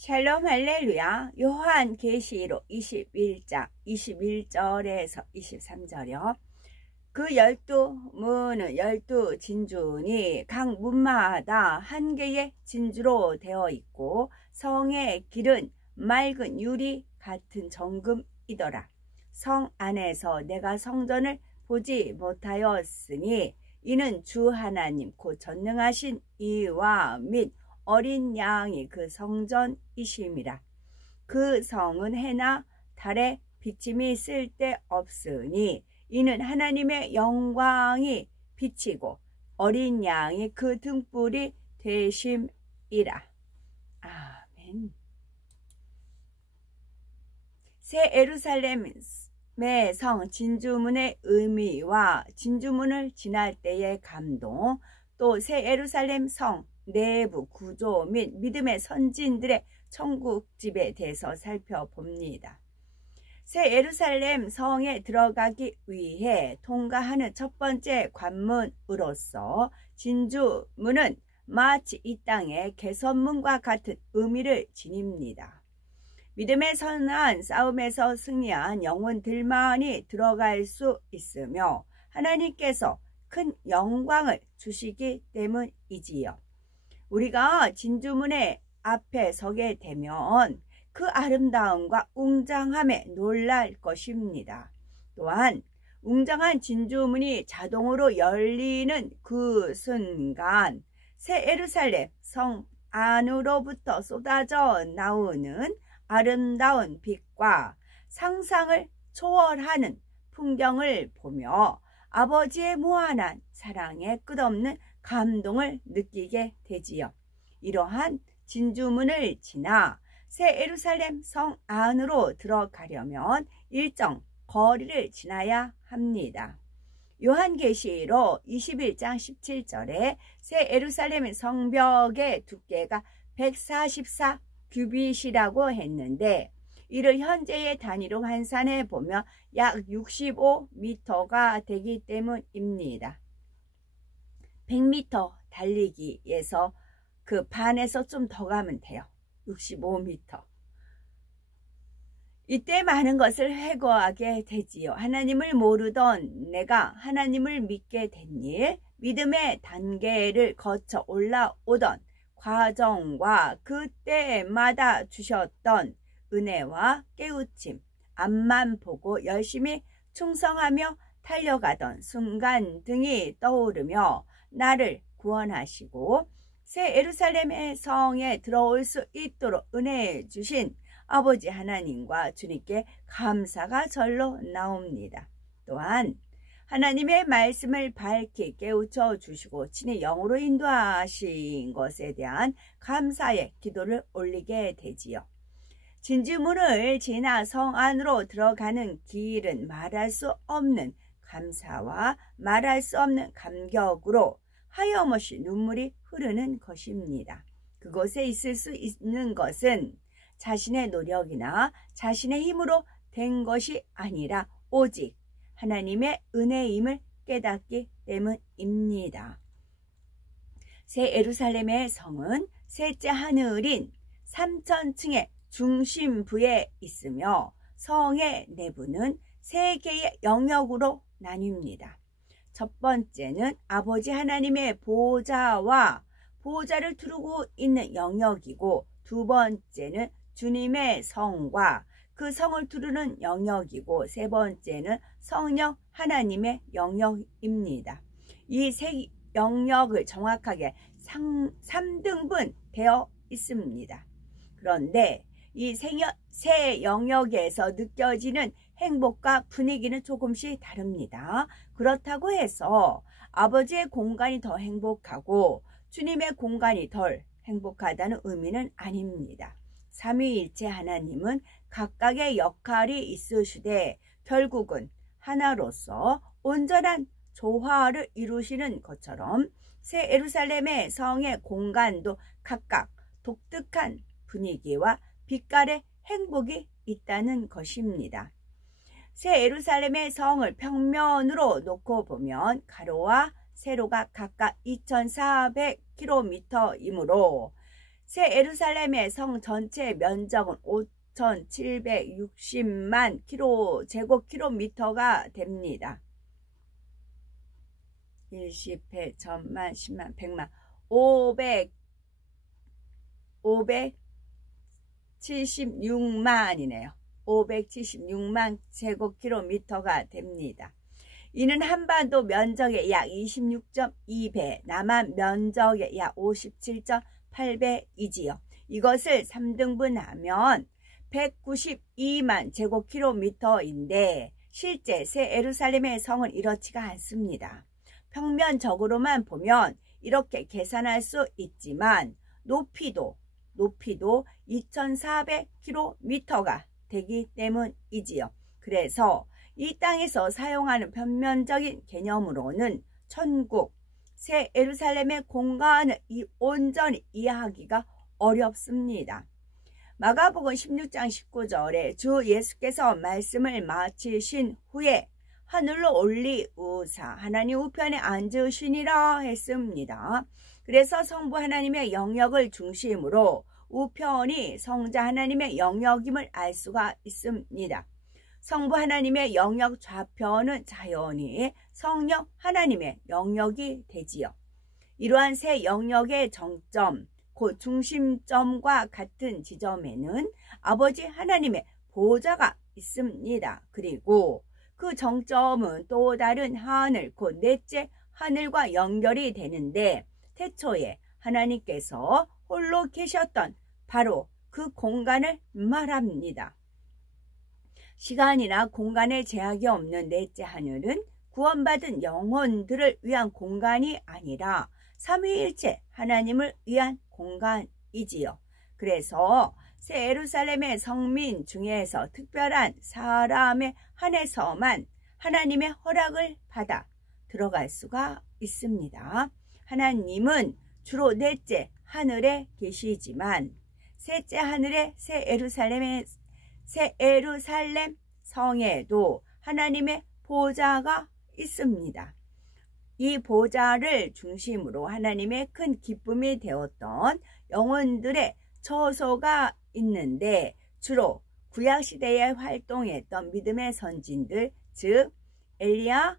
샬롬 할렐루야. 요한계시록 21장 21절에서 23절이요. 그 12문은 12진주니 각 문마다 한 개의 진주로 되어 있고 성의 길은 맑은 유리 같은 정금이더라. 성 안에서 내가 성전을 보지 못하였으니 이는 주 하나님 곧 전능하신 이와 및 어린 양이 그 성전이심이라. 그 성은 해나 달에 비침이 쓸데없으니 이는 하나님의 영광이 비치고 어린 양이 그 등불이 되심이라. 아멘. 새 예루살렘의 성 진주문의 의미와 진주문을 지날 때의 감동, 또 새 예루살렘 성 내부 구조 및 믿음의 선진들의 천국집에 대해서 살펴봅니다. 새 예루살렘 성에 들어가기 위해 통과하는 첫 번째 관문으로서 진주문은 마치 이 땅의 개선문과 같은 의미를 지닙니다. 믿음의 선한 싸움에서 승리한 영혼들만이 들어갈 수 있으며 하나님께서 큰 영광을 주시기 때문이지요. 우리가 진주문의 앞에 서게 되면 그 아름다움과 웅장함에 놀랄 것입니다. 또한 웅장한 진주문이 자동으로 열리는 그 순간 새 예루살렘 성 안으로부터 쏟아져 나오는 아름다운 빛과 상상을 초월하는 풍경을 보며 아버지의 무한한 사랑에 끝없는 감동을 느끼게 되지요. 이러한 진주문을 지나 새 예루살렘 성 안으로 들어가려면 일정 거리를 지나야 합니다. 요한계시록 21장 17절에 새 예루살렘 성벽의 두께가 144 규빗이라고 했는데 이를 현재의 단위로 환산해 보면 약 65m가 되기 때문입니다. 100m 달리기에서 그 반에서 좀 더 가면 돼요. 65m. 이때 많은 것을 회고하게 되지요. 하나님을 모르던 내가 하나님을 믿게 된 일, 믿음의 단계를 거쳐 올라오던 과정과 그때마다 주셨던 은혜와 깨우침, 앞만 보고 열심히 충성하며 달려가던 순간 등이 떠오르며 나를 구원하시고 새 예루살렘의 성에 들어올 수 있도록 은혜해 주신 아버지 하나님과 주님께 감사가 절로 나옵니다. 또한 하나님의 말씀을 밝히 깨우쳐 주시고 친히 영으로 인도하신 것에 대한 감사의 기도를 올리게 되지요. 진주문을 지나 성 안으로 들어가는 길은 말할 수 없는 감사와 말할 수 없는 감격으로 하염없이 눈물이 흐르는 것입니다. 그곳에 있을 수 있는 것은 자신의 노력이나 자신의 힘으로 된 것이 아니라 오직 하나님의 은혜임을 깨닫기 때문입니다. 새 예루살렘의 성은 셋째 하늘인 3000층의 중심부에 있으며 성의 내부는 세 개의 영역으로 나뉩니다. 첫 번째는 아버지 하나님의 보좌와 보좌를 두르고 있는 영역이고 두 번째는 주님의 성과 그 성을 두르는 영역이고 세 번째는 성령 하나님의 영역입니다. 이 세 영역을 정확하게 3등분 되어 있습니다. 그런데 이 세 영역에서 느껴지는 행복과 분위기는 조금씩 다릅니다. 그렇다고 해서 아버지의 공간이 더 행복하고 주님의 공간이 덜 행복하다는 의미는 아닙니다. 삼위일체 하나님은 각각의 역할이 있으시되 결국은 하나로서 온전한 조화를 이루시는 것처럼 새 예루살렘의 성의 공간도 각각 독특한 분위기와 빛깔의 행복이 있다는 것입니다. 새 예루살렘의 성을 평면으로 놓고 보면 가로와 세로가 각각 2400km이므로 새 예루살렘의 성 전체 면적은 5,760만 제곱킬로미터가 됩니다. 10회, 1000만, 10만, 100만, 576만이네요. 576만 제곱킬로미터가 됩니다. 이는 한반도 면적의 약 26.2배, 남한 면적의 약 57.8배이지요. 이것을 3등분하면 192만 제곱킬로미터인데 실제 새 예루살렘의 성은 이렇지가 않습니다. 평면적으로만 보면 이렇게 계산할 수 있지만 높이도 2400km가 되기 때문이지요. 그래서 이 땅에서 사용하는 평면적인 개념으로는 천국, 새 예루살렘의 공간을 온전히 이해하기가 어렵습니다. 마가복음 16장 19절에 주 예수께서 말씀을 마치신 후에 하늘로 올리우사 하나님 우편에 앉으시니라 했습니다. 그래서 성부 하나님의 영역을 중심으로 우편이 성자 하나님의 영역임을 알 수가 있습니다. 성부 하나님의 영역 좌편은 자연히 성령 하나님의 영역이 되지요. 이러한 새 영역의 정점, 그 중심점과 같은 지점에는 아버지 하나님의 보좌가 있습니다. 그리고 그 정점은 또 다른 하늘, 곧 넷째 하늘과 연결이 되는데 태초에 하나님께서 홀로 계셨던 바로 그 공간을 말합니다. 시간이나 공간의 제약이 없는 넷째 하늘은 구원받은 영혼들을 위한 공간이 아니라 삼위일체 하나님을 위한 공간이지요. 그래서 새 예루살렘의 성민 중에서 특별한 사람에 한해서만 하나님의 허락을 받아 들어갈 수가 있습니다. 하나님은 주로 넷째 하늘에 계시지만 셋째 하늘의 새 예루살렘 성에도 하나님의 보좌가 있습니다. 이 보좌를 중심으로 하나님의 큰 기쁨이 되었던 영혼들의 처소가 있는데 주로 구약시대에 활동했던 믿음의 선진들, 즉 엘리야,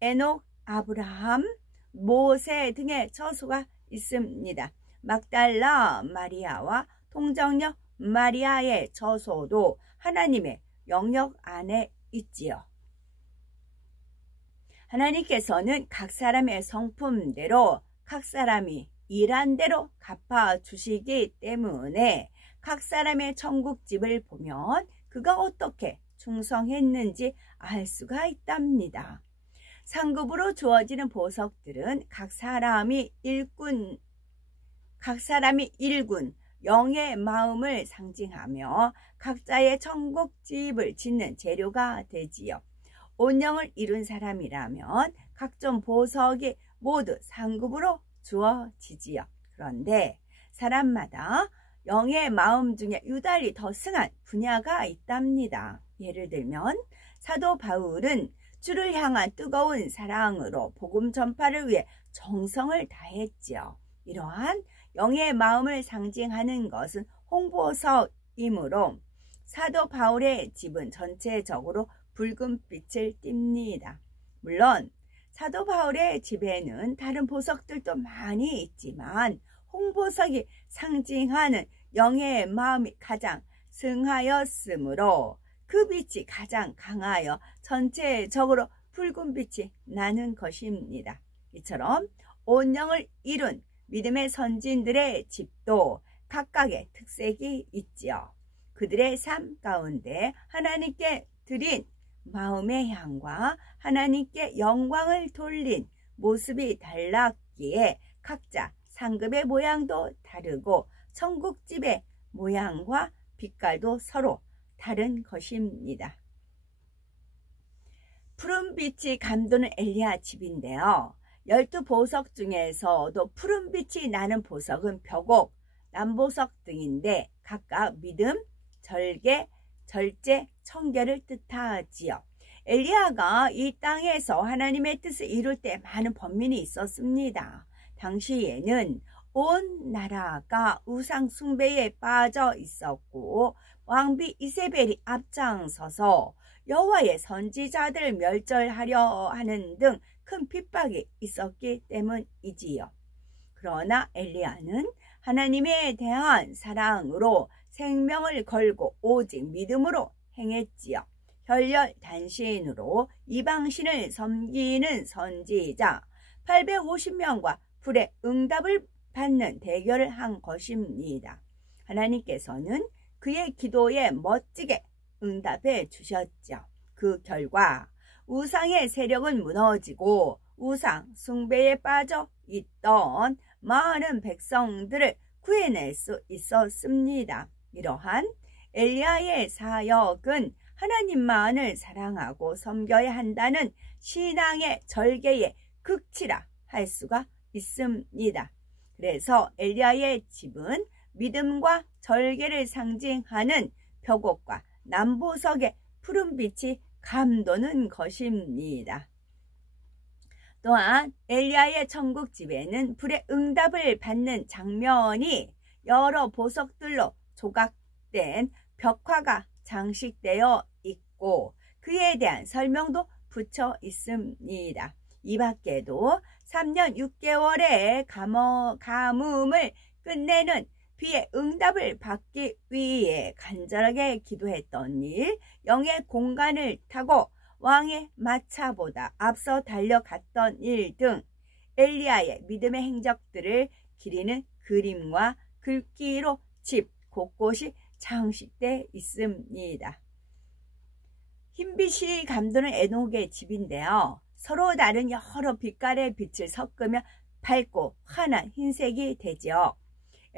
에녹, 아브라함, 모세 등의 처소가 있습니다. 막달라 마리아와 통정녀 마리아의 처소도 하나님의 영역 안에 있지요. 하나님께서는 각 사람의 성품대로 각 사람이 일한 대로 갚아주시기 때문에 각 사람의 천국집을 보면 그가 어떻게 충성했는지 알 수가 있답니다. 상급으로 주어지는 보석들은 각 사람이 일군 영의 마음을 상징하며 각자의 천국집을 짓는 재료가 되지요. 온영을 이룬 사람이라면 각종 보석이 모두 상급으로 주어지지요. 그런데 사람마다 영의 마음 중에 유달리 더 승한 분야가 있답니다. 예를 들면 사도 바울은 주를 향한 뜨거운 사랑으로 복음 전파를 위해 정성을 다했지요. 이러한 영의 마음을 상징하는 것은 홍보석이므로 사도 바울의 집은 전체적으로 붉은 빛을 띱니다. 물론 사도 바울의 집에는 다른 보석들도 많이 있지만 홍보석이 상징하는 영의 마음이 가장 승하였으므로 그 빛이 가장 강하여 전체적으로 붉은 빛이 나는 것입니다. 이처럼 온 영을 이룬 믿음의 선진들의 집도 각각의 특색이 있지요. 그들의 삶 가운데 하나님께 드린 마음의 향과 하나님께 영광을 돌린 모습이 달랐기에 각자 상급의 모양도 다르고 천국집의 모양과 빛깔도 서로 다른 것입니다. 푸른 빛이 감도는 엘리야 집인데요. 12보석 중에서도 푸른 빛이 나는 보석은 벽옥, 남보석 등인데 각각 믿음, 절개, 절제, 청결을 뜻하지요. 엘리야가 이 땅에서 하나님의 뜻을 이룰 때 많은 번민이 있었습니다. 당시에는 온 나라가 우상 숭배에 빠져 있었고 왕비 이세벨이 앞장서서 여호와의 선지자들을 멸절하려 하는 등 큰 핍박이 있었기 때문이지요. 그러나 엘리야는 하나님에 대한 사랑으로 생명을 걸고 오직 믿음으로 행했지요. 혈혈단신으로 이방신을 섬기는 선지자 850명과 불의 응답을 받는 대결을 한 것입니다. 하나님께서는 그의 기도에 멋지게 응답해 주셨죠. 그 결과 우상의 세력은 무너지고 우상 숭배에 빠져 있던 많은 백성들을 구해낼 수 있었습니다. 이러한 엘리야의 사역은 하나님만을 사랑하고 섬겨야 한다는 신앙의 절개의 극치라 할 수가 있습니다. 그래서 엘리야의 집은 믿음과 절개를 상징하는 벽옥과 남보석의 푸른빛이 감도는 것입니다. 또한 엘리야의 천국집에는 불의 응답을 받는 장면이 여러 보석들로 조각된 벽화가 장식되어 있고 그에 대한 설명도 붙여 있습니다. 이 밖에도 3년 6개월의 가뭄을 끝내는 비의 응답을 받기 위해 간절하게 기도했던 일, 영의 공간을 타고 왕의 마차보다 앞서 달려갔던 일 등 엘리야의 믿음의 행적들을 기리는 그림과 글귀로 집 곳곳이 장식되어 있습니다. 흰빛이 감도는 에녹의 집인데요. 서로 다른 여러 빛깔의 빛을 섞으며 밝고 환한 흰색이 되죠.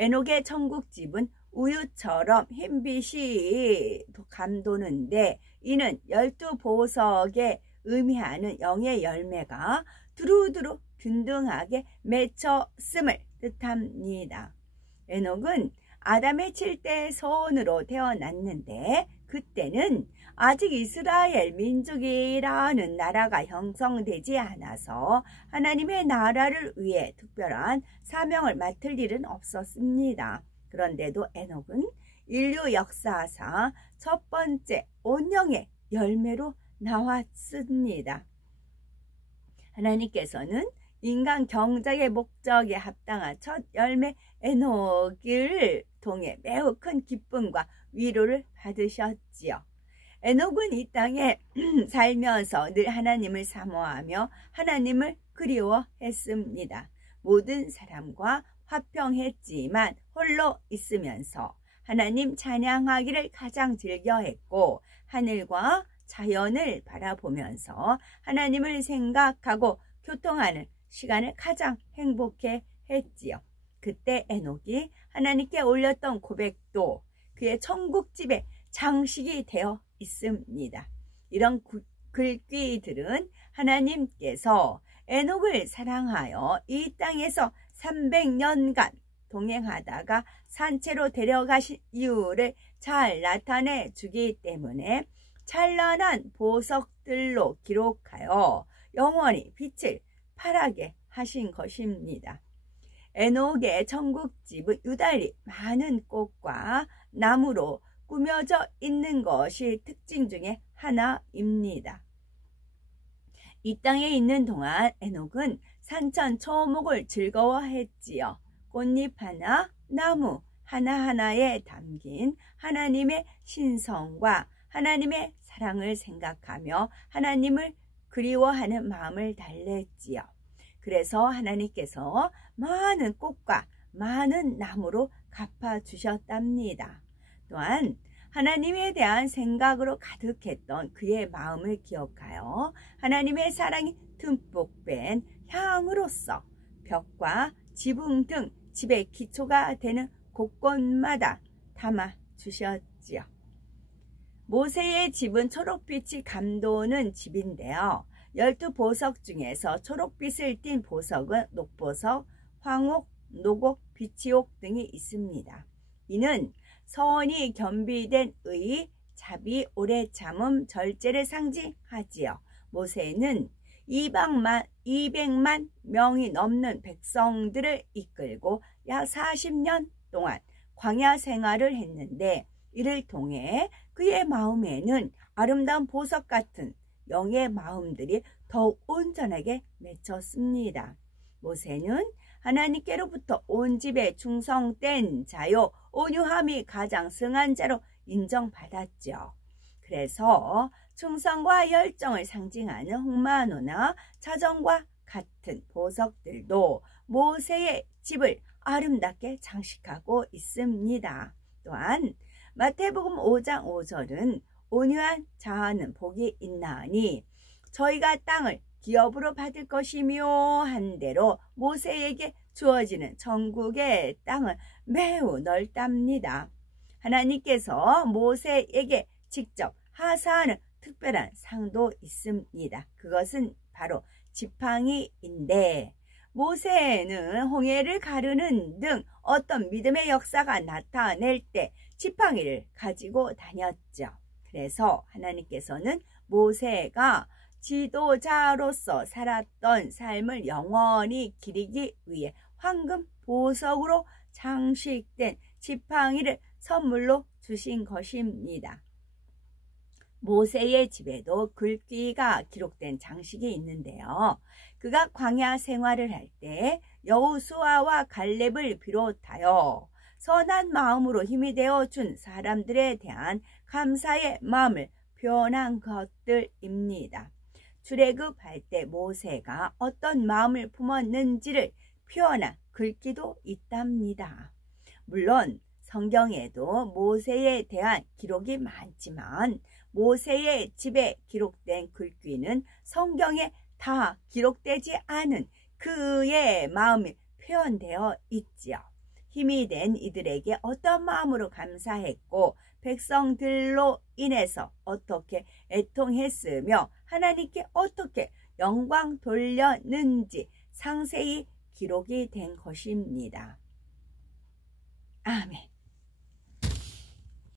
에녹의 천국집은 우유처럼 흰빛이 감도는데 이는 12보석에 의미하는 영의 열매가 두루두루 균등하게 맺혔음을 뜻합니다. 에녹은 아담의 7대 손으로 태어났는데 그때는 아직 이스라엘 민족이라는 나라가 형성되지 않아서 하나님의 나라를 위해 특별한 사명을 맡을 일은 없었습니다. 그런데도 에녹은 인류 역사상 첫 번째 온영의 열매로 나왔습니다. 하나님께서는 인간 경작의 목적에 합당한 첫 열매 에녹을 통해 매우 큰 기쁨과 위로를 받으셨지요. 에녹은 이 땅에 살면서 늘 하나님을 사모하며 하나님을 그리워했습니다. 모든 사람과 화평했지만 홀로 있으면서 하나님 찬양하기를 가장 즐겨했고 하늘과 자연을 바라보면서 하나님을 생각하고 교통하는 시간을 가장 행복해 했지요. 그때 에녹이 하나님께 올렸던 고백도 그의 천국집에 장식이 되어 있습니다. 이런 글귀들은 하나님께서 에녹을 사랑하여 이 땅에서 300년간 동행하다가 산채로 데려가신 이유를 잘 나타내 주기 때문에 찬란한 보석들로 기록하여 영원히 빛을 발하게 하신 것입니다. 에녹의 천국집은 유달리 많은 꽃과 나무로 꾸며져 있는 것이 특징 중에 하나입니다. 이 땅에 있는 동안 에녹은 산천초목을 즐거워했지요. 꽃잎 하나, 나무 하나하나에 담긴 하나님의 신성과 하나님의 사랑을 생각하며 하나님을 그리워하는 마음을 달랬지요. 그래서 하나님께서 많은 꽃과 많은 나무로 갚아주셨답니다. 또한 하나님에 대한 생각으로 가득했던 그의 마음을 기억하여 하나님의 사랑이 듬뿍 뺀 향으로서 벽과 지붕 등 집의 기초가 되는 곳곳마다 담아주셨지요. 모세의 집은 초록빛이 감도는 집인데요. 12보석 중에서 초록빛을 띤 보석은 녹보석, 황옥, 녹옥, 비치옥 등이 있습니다. 이는 서원이 겸비된 의, 자비, 오래 참음, 절제를 상징하지요. 모세는 200만 명이 넘는 백성들을 이끌고 약 40년 동안 광야 생활을 했는데, 이를 통해 그의 마음에는 아름다운 보석 같은 영의 마음들이 더욱 온전하게 맺혔습니다. 모세는 하나님께로부터 온 집에 충성된 자요 온유함이 가장 승한 자로 인정받았죠. 그래서 충성과 열정을 상징하는 흑마노나 자정과 같은 보석들도 모세의 집을 아름답게 장식하고 있습니다. 또한 마태복음 5장 5절은 온유한 자는 복이 있나니 저희가 땅을 기업으로 받을 것이며 한 대로 모세에게 주어지는 천국의 땅은 매우 넓답니다. 하나님께서 모세에게 직접 하사하는 특별한 상도 있습니다. 그것은 바로 지팡이인데, 모세는 홍해를 가르는 등 어떤 믿음의 역사가 나타낼 때 지팡이를 가지고 다녔죠. 그래서 하나님께서는 모세가 지도자로서 살았던 삶을 영원히 기리기 위해 황금 보석으로 장식된 지팡이를 선물로 주신 것입니다. 모세의 집에도 글귀가 기록된 장식이 있는데요. 그가 광야 생활을 할 때 여호수아와 갈렙을 비롯하여 선한 마음으로 힘이 되어 준 사람들에 대한 감사의 마음을 표현한 것들입니다. 출애굽할 때 모세가 어떤 마음을 품었는지를 표현한 글귀도 있답니다. 물론 성경에도 모세에 대한 기록이 많지만 모세의 집에 기록된 글귀는 성경에 다 기록되지 않은 그의 마음이 표현되어 있지요. 힘이 된 이들에게 어떤 마음으로 감사했고 백성들로 인해서 어떻게 애통했으며 하나님께 어떻게 영광 돌렸는지 상세히 기록이 된 것입니다. 아멘.